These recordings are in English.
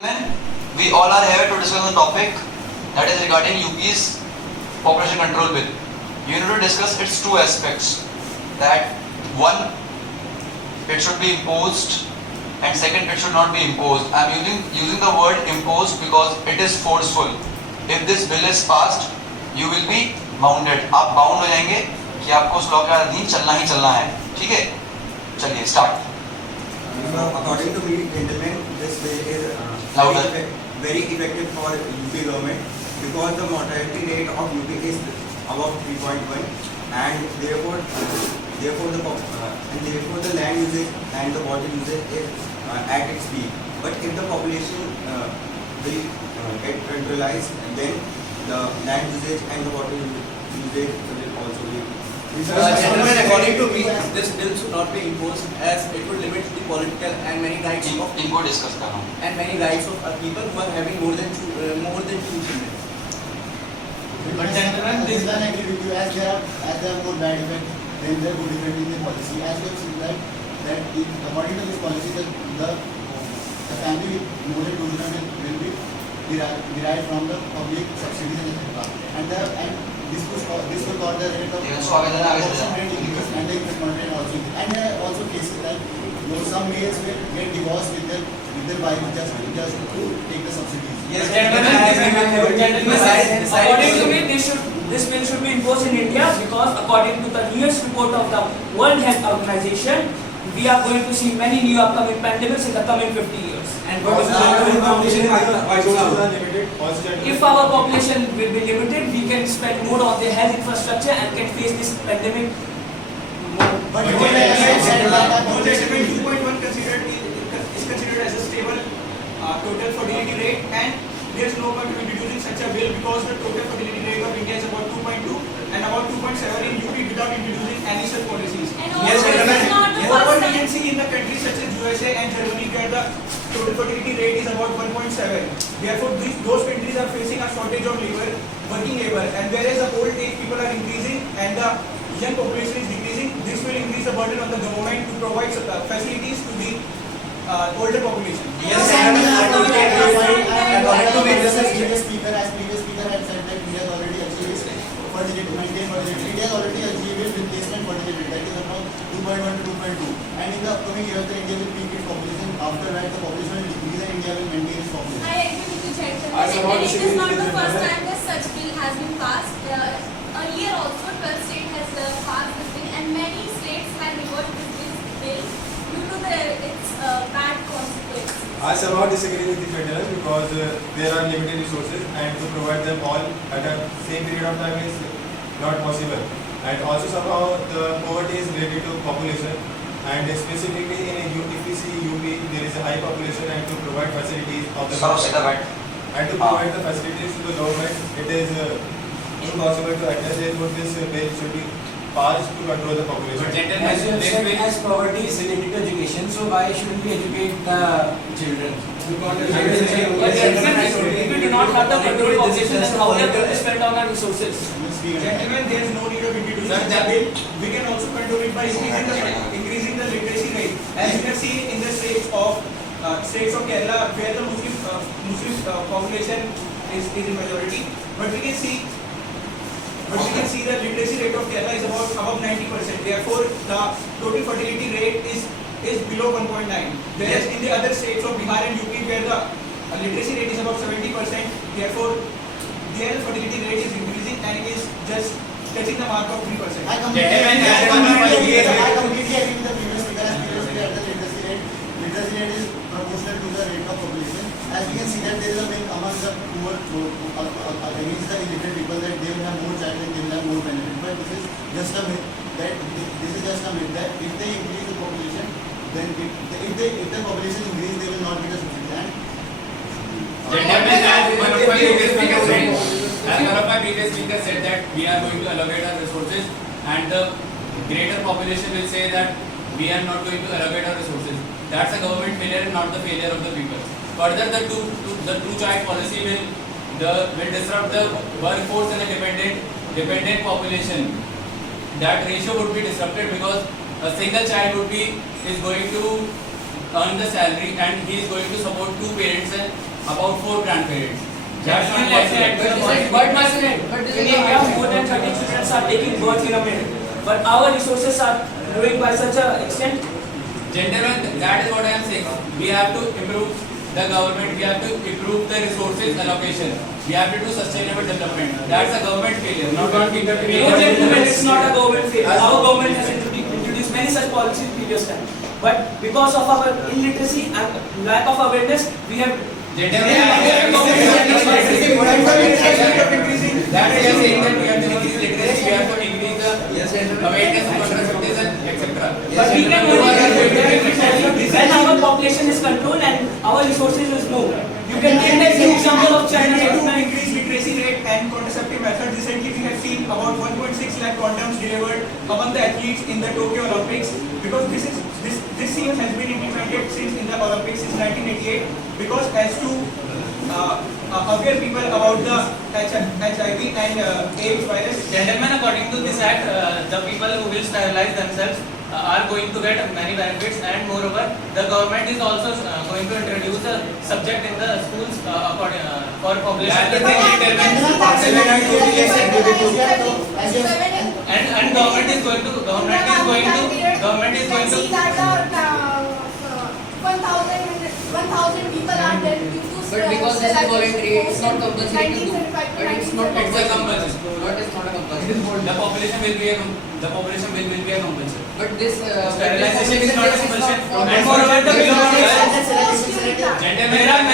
Gentlemen, we all are here to discuss the topic that is regarding UP's population control bill. You need to discuss its two aspects. That one, it should be imposed, and second, it should not be imposed. I am using the word imposed because it is forceful. If this bill is passed, you will be bounded. आप bound हो जाएंगे कि आपको उस law के अधीन चलना ही चलना है. ठीक है? चलिए start. According to me, gentlemen, this bill is Louder. very effective for UP government because the mortality rate of UP is above 3.1 and therefore the land usage and the water usage is at its peak. But if the population will get centralized, then the land usage and the water usage will also be. Gentlemen, according to me, this bill should not be imposed as it would limit the political and many rights of इनको discuss कर रहा हूँ. and many rights of people who are having more than two children. But gentlemen, this one I agree with you as there are more bad effects than there are good effects in the policy. As we have seen that according to this policy, the family with more than two children will be derived from the public subsidies and this will cause the rate of abortion rate increase and the infant mortality also. And there are also cases like some males will get divorced with their wife just to take the subsidies. Yes, According to me, this bill should be imposed in India because according to the newest report of the World Health Organization, we are going to see many new upcoming pandemics in the coming 50 years. And if our population will be limited, we can spend more on the health infrastructure and can face this pandemic more. But No, gentlemen, 2.1 is considered as a stable total fertility rate, and there is no point in introducing such a bill because the total fertility rate of India is about 2.2 and about 2.7 in UP without introducing any such policies. Yes, gentlemen. Moreover, we can see in the countries such as USA and Germany where the total fertility rate is about 1.7. Therefore, those countries are facing a shortage of labor, working labor, and whereas the old age people are increasing and the young population is decreasing, this will increase the burden on the government to provide facilities to the older population. Yes, previous speaker had said that India has already achieved fertility, maintained fertility. India has already achieved its replacement fertility rate, that is around 2.1 to 2.2. And in the upcoming years, the India will peak its population. After that, the population will decrease and India will maintain its population. I agree with you, gentlemen. And it is not the first time that such bill has been passed. Earlier also, 12 states has passed this bill, and many states have reversed this bill due to its bad consequences. I somehow disagree with the federal because there are limited resources and to provide them all at a same period of time is not possible. And also somehow the poverty is related to population and specifically in a if we see UP there is a high population and to provide facilities of the government and to provide the facilities to the government it is impossible to address it. What this bill should be passed to control the population. But gentlemen, as poverty is related to education, so why shouldn't we educate the children? If we do not have the control population, then how we are going to spend on our resources? Gentlemen, there is no need of introducing such a bill. We can also control it by increasing the literacy rate. As you can see in the states of Kerala, where the Muslim population is in majority, but we can see the literacy rate of Kerala is above 90%. Therefore, the total fertility rate is below 1.9. Whereas in the other states of Bihar and UP, where the literacy rate is about 70%, therefore their fertility rate is increasing and it is just touching the mark of 3%. I completely agree with the previous speaker. As previous speaker, the literacy rate is proportional to the rate of population. As we can see that there is a myth among the poor against the illiterate people that they will have more child and they will have more benefit. But this is just a myth. That if they increase the population, then if the population increase, they will not get a subsidy. As one of my previous speakers said that we are going to allocate our resources and the greater population will say that we are not going to allocate our resources. That's a government failure and not the failure of the people. Further, the two-child policy will disrupt the workforce and the dependent population. That ratio would be disrupted because a single child is going to earn the salary and he is going to support 2 parents and about 4 grandparents. That's not possible. But in India, more than 30 children are taking birth in a minute. But our resources are growing by such an extent. Gentlemen, that is what I am saying. We have to improve the government, we have to improve the resources allocation. We have to do sustainable development. That's a government failure, not on No, gentlemen, it's not a government failure. Our government has introduced many such policies previous time. But because of our illiteracy and lack of awareness, we have that we are saying that we have to increase literacy, we have to increase the awareness of contraceptives and etc. But we can only when our population is controlled and our resources is more. You can take the example of China. To increase literacy rate and contraceptive methods, recently we have seen about 1.6 lakh condoms delivered among the athletes in the Tokyo Olympics, because this scheme has been implemented since in the Olympics since 1988, because as to aware people about the HIV and AIDS virus. Gentlemen, according to this act, the people who will sterilize themselves are going to get many benefits, and moreover, the government is also going to introduce a subject in the schools for population. And government is going to see that 1,000 people are there due to But because this is voluntary, it's not compulsory to do. But it's not It's a compulsion. It's not a compulsion. The population will be a compulsion. But this Sterilization is not a compulsion. for- And moreover, the Gentlemen, Gentlemen, there are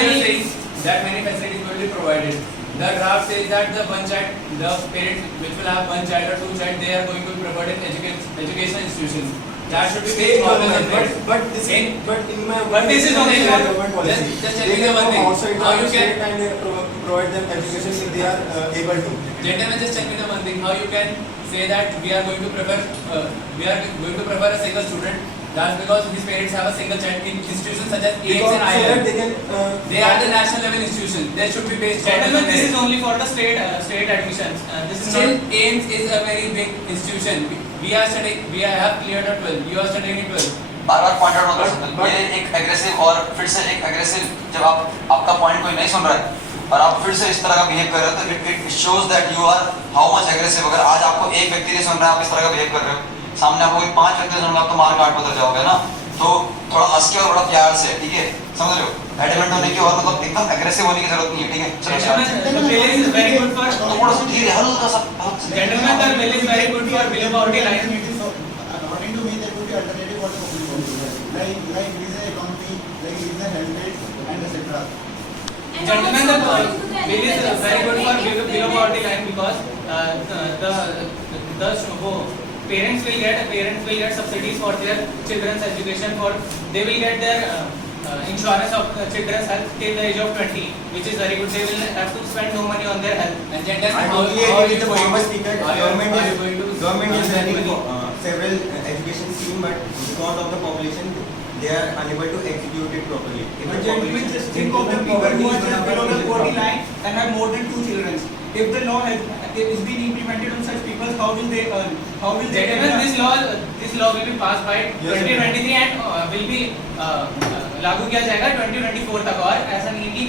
many facilities will be provided. The draft says that the parents which will have 1 child or 2 child, they are going to be provided education institutions. That should be State based on the government, but this is only government policy. Just They telling you can one go thing. outside How the you state can, and provide them education if they are able to. gentlemen, just tell me the one thing. How you can say that we are going to prefer a single student? That's because his parents have a single child in institutions such as AIMS Because and so that IIM. they can They are the national level institution. They should be based on Gentlemen, this is merit. only for the state admissions. This is Still, not. AIMS is a very big institution. We have cleared at 12. You are studying in 12. Bar bar point out मत कर सकते ये एक aggressive और फिर से एक aggressive जब आपका पॉइंट कोई नहीं सुन रहा है और आप फिर से इस तरह का बिहेव कर रहे हो तो it shows that you are how much aggressive. अगर आज आपको एक व्यक्ति नहीं सुन रहा है आप इस तरह का बिहेव कर रहे हो, सामने आपको 5 व्यक्ति सुन रहे हो आप तो मार काट बदल जाओगे ना। तो थोड़ा हंस के और बड़ा प्यार से, ठीक है, समझ रहे हो, एडमेंट होने की और मतलब एकदम एग्रेसिव होने की जरूरत नहीं है, ठीक है। Gentlemen, the bill is very good for. थोड़ा सा धीरे हल्का सा Gentlemen, the bill is very good for below poverty line. According to me, there could be alternative for the population, like increase the economy, like increase the health rates and etc. And Gentlemen, the also according to the bill is NFS very good for survey, below poverty line because parents will get subsidies for their children's education. They will get their insurance of children's health till the age of 20, which is very good. They will have to spend no money on their health. And gentlemen, I how totally are agree you with the going former to- speaker. are you going to Government is earn running money? several education schemes, but because of the population, they are unable to execute it properly. If But the gentlemen, population just think of the people who are just below the poverty line and have more than 2 children. If the law is being implemented on such people, how will they earn? How will they Gentlemen, this law will be passed by Yes, 2023 and will be लागू किया जाएगा 2024 तक। और ऐसा नहीं है कि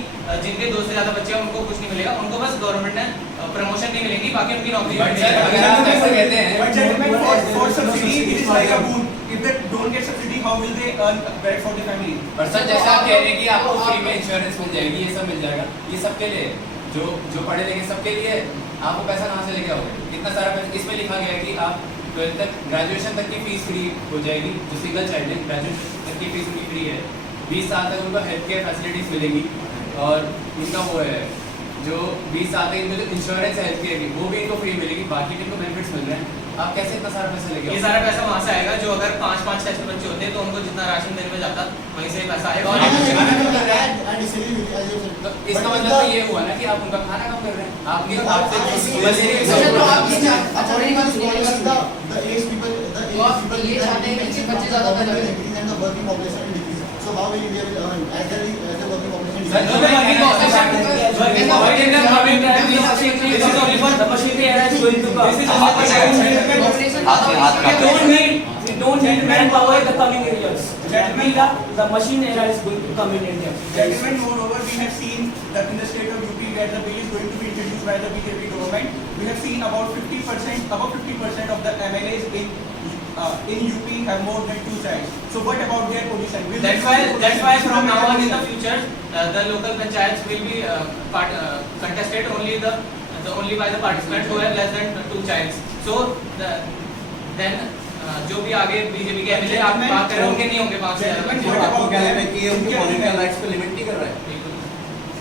जिनके 2 से ज्यादा बच्चे हैं उनको कुछ नहीं मिलेगा, उनको बस गवर्नमेंट ने प्रमोशन नहीं मिलेगी, बाकी उनकी नौकरी But sir, मिलेगी। अगर आप ऐसा कहते हैं, But gentlemen, for subsidy, it is like a boon. If they don't get subsidy, how will they earn bread for the family? पर सर जैसा आप कह रहे हैं कि आपको फ्री में इंश्योरेंस मिल जाएगी, ये सब मिल जाएगा, ये सबके लिए है। जो पढ़े लिखे सबके लिए है। आपको पैसा कहाँ से लेके आओगे? इतना सारा पैसा इसमें लिखा गया है कि आप 12 तक ग्रेजुएशन तक की फीस फ्री हो जाएगी। जो सिंगल चाइल्ड है ग्रेजुएशन तक की फीस उनकी फ्री है। 20 साल तक उनको हेल्थ केयर फैसिलिटीज मिलेंगी और इनका वो है जो 20 साल तक इनको जो इंश्योरेंस है हेल्थ केयर की वो भी इनको फ्री मिलेगी, बाकी इनको बेनिफिट्स मिल रहे हैं। आप कैसे इतना सारा पैसा लेके ये आओगे? सारा पैसा वहाँ से आएगा जो अगर 5-5 6 बच्चे होते तो उनको जितना राशन देने में जाता वहीं से पैसा आएगा। और And essentially, as you said, तो इसका मतलब तो ये हुआ ना कि आप उनका खाना कम कर रहे हैं। आपके आपसे बस ये according to scholars, the age people, ये चाहते हैं कि बच्चे ज़्यादा पैदा करें। increase and the working population will decrease. So how will India will earn as the working population Sir, decreases? no, working population- This is only for the machinery era is going to come. हाथ में हाथ We don't need don't need manpower in the coming years. Gentlemen, The machine era is going to come in India. Gentlemen, moreover, we have seen that in the state of UP where the bill is going to be introduced by the BJP government, we have seen about 50%, above 50% of the MLAs in UP have more than 2 sides. So what about their position? Will That's why from now on in the future, the local panchayats will be contested only by the participants who have less than 2 childs. So then जो भी आगे BJP के MLA आप बात कर रहे हैं उनके नहीं होंगे 5 से ज्यादा। आपको क्या लग रहा है कि ये उनके पॉलिटिकल राइट्स को लिमिट नहीं कर रहा है?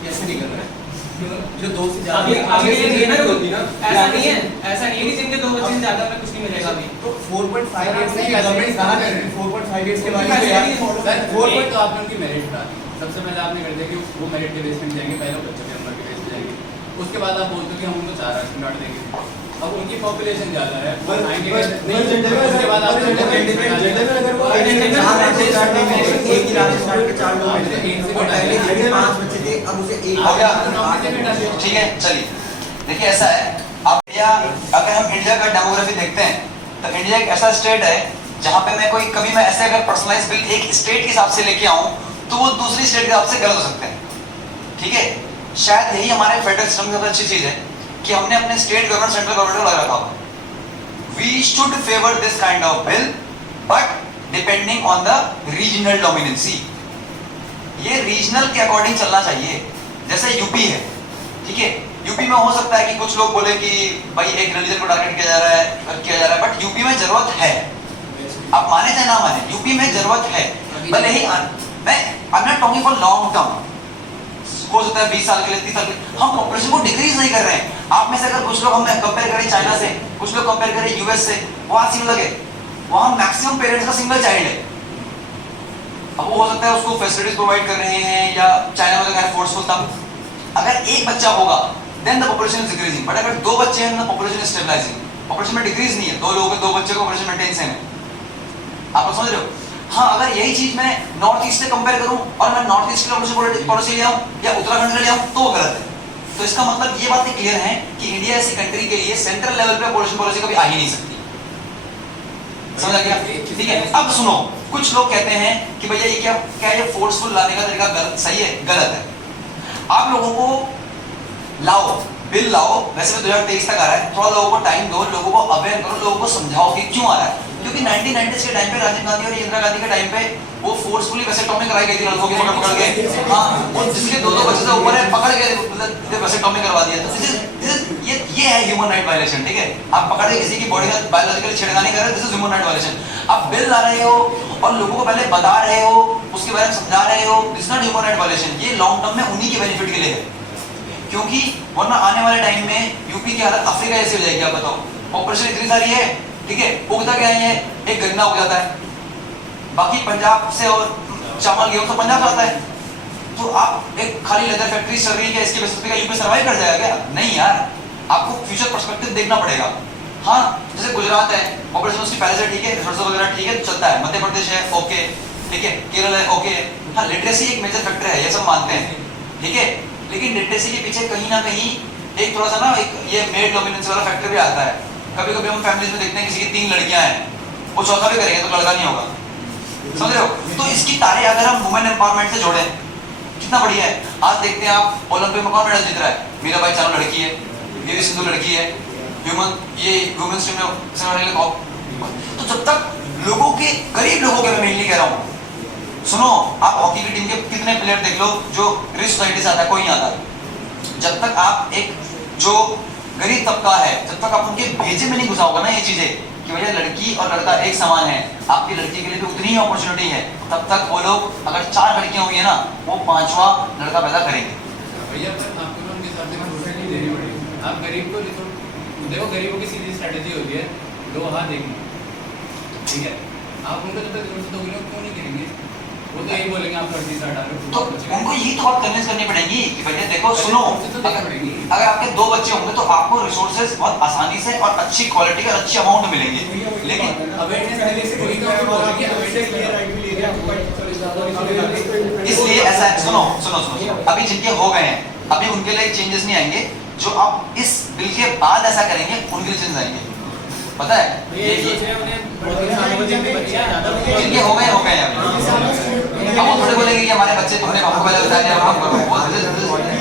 कैसे नहीं कर रहा है? जो 2 से ज्यादा अभी ऐसा नहीं है कि जिनके 2 बच्चे से ज्यादा में कुछ नहीं मिलेगा अभी। तो 4.58 की गवर्नमेंट कहां कर रही है? 4.58 के बारे में यार सर 4 तो आपने उनकी मेरिट उठा दी। सबसे पहले आपने कर दिया कि वो मेरिट के बेस पे जाएंगे, पहले बच्चों के नंबर के बेस पे जाएंगे, उसके बाद आप बोलते हो कि हम उनको 4 राशन कार्ड देंगे। अब उनकी पॉपुलेशन ज्यादा है वो आएंगे उसके बाद आप अगर वो एक ही राशन कार्ड के 4 लोग मिलते और पहले जिनके 5 बच्चे थे अब उसे एक हो गया। ठीक है, चलिए देखिए ऐसा है, अब अगर हम इंडिया का डेमोग्राफी देखते हैं तो इंडिया एक ऐसा स्टेट है जहाँ पे मैं कभी मैं ऐसे अगर पर्सनलाइज बिल एक स्टेट के हिसाब से लेके आऊं तो वो दूसरी स्टेट के हिसाब से गलत हो सकते हैं। ठीक है, शायद यही हमारे फेडरल सिस्टम की सबसे अच्छी चीज है कि हमने अपने स्टेट गवर्नमेंट सेंट्रल गवर्नमेंट को लगा रखा हुआ। We should favour this kind of bill but depending on the regional dominancy. ये रीजनल के अकॉर्डिंग चलना चाहिए। जैसे यूपी है, ठीक है, यूपी में हो सकता है कि कुछ लोग बोले कि भाई एक रिलीजन को टारगेट किया जा रहा है बट यूपी में जरूरत है। आप माने चाहे ना माने, यूपी में जरूरत है। भले ही मैं I am not talking for long term, हो सकता है 20 साल के लिए 30 साल के लिए, हम पॉपुलेशन को डिक्रीज नहीं कर रहे हैं। आप में से अगर कुछ लोग हम कंपेयर करें चाइना से, कुछ लोग कंपेयर करें यूएस से, वहां सीन लगे, वहां मैक्सिमम पेरेंट्स का सिंगल चाइल्ड है। अब वो हो सकता है उसको फैसिलिटीज प्रोवाइड कर रहे हैं या चाइना में लगा फोर्सफुल था। अगर एक बच्चा होगा then the population is decreasing, but अगर 2 बच्चे हैं पॉपुलेशन इज स्टेबलाइजिंग। पॉपुलेशन में डिक्रीज नहीं है, 2 लोगों के 2 बच्चे का पॉपुलेशन मेंटेन सेम है। आप समझ रहे हो? हाँ, अगर यही चीज मैं नॉर्थ ईस्ट से कंपेयर करूं और मैं नॉर्थ ईस्ट के पॉलिसी ले आऊं या उत्तराखंड ले आऊं तो वो गलत है। तो इसका मतलब ये बातें क्लियर है कि इंडिया ऐसी कंट्री के लिए सेंट्रल लेवल पे पॉलिसी कभी आ ही नहीं सकती। समझ आ गया? ठीक है, अब सुनो, कुछ लोग कहते हैं कि भैया ये क्या ये फोर्सफुल लाने का तरीका सही है? गलत है। आप लोगों को लाओ, बिल लाओ, वैसे भी 2023 तक आ रहा है, थोड़ा लोगों को टाइम दो, लोगों को अवेयर करो, लोगों को समझाओ कि क्यों आ रहा है। क्योंकि 1990s के टाइम पे राजीव गांधी और इंदिरा गांधी के टाइम पे वो फोर्सफुली वैसेक्टॉमी कराई गई थी लड़कों की, पकड़ के। हाँ, और जिसके 2 बच्चे से ऊपर है पकड़ के वैसेक्टॉमी करवा दिया। ये है ह्यूमन राइट वायलेशन। ठीक है, आप पकड़ के किसी की बॉडी का बायोलॉजिकली छेड़खानी कर रहे हो, this is human right violation. आप बिल ला रहे हो और लोगों को पहले बता रहे हो, उसके बारे में समझा रहे हो, this not human right violation. ये लॉन्ग टर्म में उन्हीं के बेनिफिट के लिए है, क्योंकि वरना आने वाले टाइम में यूपी की हालत अफ्रीका जैसी हो जाएगी। आप बताओ, पॉपुलेशन इतनी सारी है, ठीक है, उगता क्या है, एक गन्ना उग जाता है, बाकी पंजाब से और चावल गेहूं तो पंजाब आता है। तो आप एक खाली लेदर फैक्ट्री चल रही है, इसके बेसिस पे यूपी सर्वाइव कर जाएगा क्या? नहीं यार, आपको फ्यूचर पर्सपेक्टिव देखना पड़ेगा। हाँ, जैसे गुजरात है, पॉपुलेशन उसकी पहले से ठीक है, रिसोर्स वगैरह ठीक है, तो चलता है। मध्य प्रदेश है, ओके, ठीक है, केरल है, ओके। हाँ, लिटरेसी एक मेजर फैक्टर है, ये सब मानते हैं, ठीक है, लेकिन लिटरेसी के पीछे कहीं ना कहीं एक थोड़ा सा ना एक ये मेड डोमिनेंस वाला फैक्टर भी आता है। कभी कभी हम फैमिलीज में देखते हैं किसी की 3 लड़कियां हैं, वो चौथा भी करेंगे तो लड़का नहीं होगा। समझ रहे हो? तो इसकी तारे अगर हम वुमेन एम्पावरमेंट से जोड़ें, कितना बढ़िया है। आज देखते हैं आप ओलंपिक में कौन मेडल जीत रहा है? मीराबाई चानू लड़की है, पीवी सिंधु लड़की है, वुमेन स्ट्रीम में। तो जब तक लोगों के गरीब लोगों के, मैं मेनली कह रहा हूँ, सुनो, आप हॉकी की टीम के कितने प्लेयर देख लो जो रिच सोसाइटी से आता है, कोई नहीं आता। जब तक आप एक जो गरीब तबका है, जब तक आप उनके भेजे में नहीं घुसाओगे ना ये चीजें कि भैया लड़की और लड़का एक समान है, आपकी लड़की के लिए भी उतनी ही अपॉर्चुनिटी है, तब तक वो लोग अगर 4 लड़कियां हुई है ना, वो 5वां लड़का पैदा करेंगे। भैया पर आपको उनके हिसाब से सोसाइटी देनी पड़ेगी। आप गरीब को देखो, गरीबों की सीधी स्ट्रेटेजी होती है दो हाथ देखना, ठीक है, आप उनको जब तक रिसोर्स दोगे क्यों नहीं करेंगे? वो तो यही बोलेंगे आप लड़की से हटा रहे हो। तो उनको यही तो बात कन्विंस करनी पड़ेगी कि भैया देखो, सुनो, अगर आपके 2 बच्चे होंगे तो आपको रिसोर्सेज बहुत आसानी से और अच्छी क्वालिटी का अच्छी अमाउंट मिलेंगे। लेकिन इसलिए ऐसा है, सुनो, अभी जिनके हो गए हैं अभी उनके लिए चेंजेस नहीं आएंगे, जो आप इस बिल के बाद ऐसा करेंगे उनके लिए चेंजेस आएंगे। पता है ये सोच रहे हैं उन्हें बड़े किसानों को देंगे बच्चे ज्यादा जिनके हो गए अब वो थोड़े बोलेंगे कि हमारे बच्चे तुमने हमको पहले बताया, हम